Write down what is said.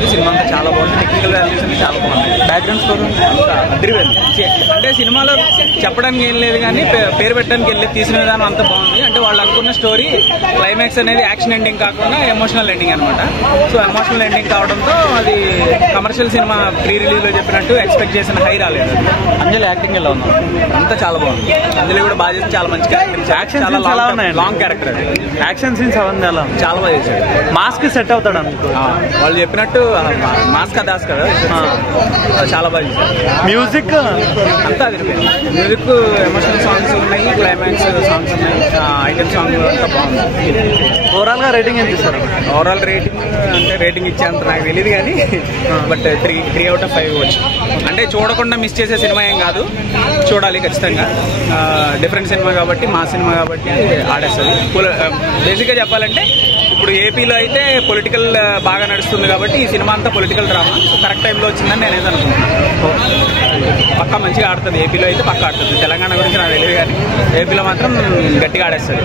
Cinema అంతా చాలా బాగుంది. టెక్నికల్ వాల్యూస్ అన్ని చాలా బాగున్నాయి. బ్యాక్గ్రౌండ్ స్కోర్ అదిరిపోయింది. అంటే సినిమాలో చెప్పడానికి ఏం లేదు కానీ పేరు పెట్టడానికి వెళ్ళి తీసిన విధానం అంతా బాగుంది. అంటే వాళ్ళు అనుకున్న స్టోరీ క్లైమాక్స్ అనేది యాక్షన్ ఎండింగ్ కాకుండా ఎమోషనల్ ఎండింగ్ అనమాట. సో ఎమోషనల్ ఎండింగ్ కావడంతో అది కమర్షియల్ సినిమా ప్రీ రిలీజ్ లో చెప్పినట్టు ఎక్స్పెక్ట్ చేసిన హై రాలేదు. అంజలి యాక్టింగ్ ఎలా ఉంది? అంతా చాలా బాగుంది. అంజలి కూడా బాగా చేసి చాలా మంచి యాక్షన్ చాలా ఎలా ఉన్నాయి? లాంగ్ క్యారెక్టర్ అది. యాక్షన్ సీన్స్ అవన్నీ ఎలా చాలా బాగా చేశాడు. మాస్క్ సెట్ అవుతాడు అనుకో. వాళ్ళు చెప్పినట్టు మాస్క్ దాస్ కదా, చాలా బాగా చేశారు. మ్యూజిక్ అంతా అదిరిపోయింది. మ్యూజిక్ ఎమోషనల్ సాంగ్స్ ఉన్నాయి, క్లైమాక్స్ సాంగ్స్ ఉన్నాయి, ఐటమ్ సాంగ్ అంతా బాగుంది. ఓవరాల్ గా రేటింగ్ ఎంత ఇస్తారు? ఓవరాల్ రేటింగ్ అంటే రేటింగ్ ఇచ్చేంత నాకు తెలియదు కానీ బట్ 3 out of 5 ఇవ్వచ్చు. అంటే చూడకుండా మిస్ చేసే సినిమా ఏం కాదు, చూడాలి ఖచ్చితంగా. డిఫరెంట్ సినిమా కాబట్టి, మా సినిమా కాబట్టి ఆడేస్తుంది. బేసిక్గా చెప్పాలంటే ఇప్పుడు ఏపీలో అయితే పొలిటికల్ బాగా నడుస్తుంది కాబట్టి ఈ సినిమా అంతా పొలిటికల్ డ్రామా. సో కరెక్ట్ టైంలో వచ్చిందని నేను అనుకుంటున్నాను. పక్కా మంచిగా ఆడుతుంది. ఏపీలో అయితే పక్కా ఆడుతుంది. తెలంగాణ గురించి నాకు తెలియదు కానీ ఏపీలో మాత్రం గట్టిగా ఆడేస్తుంది.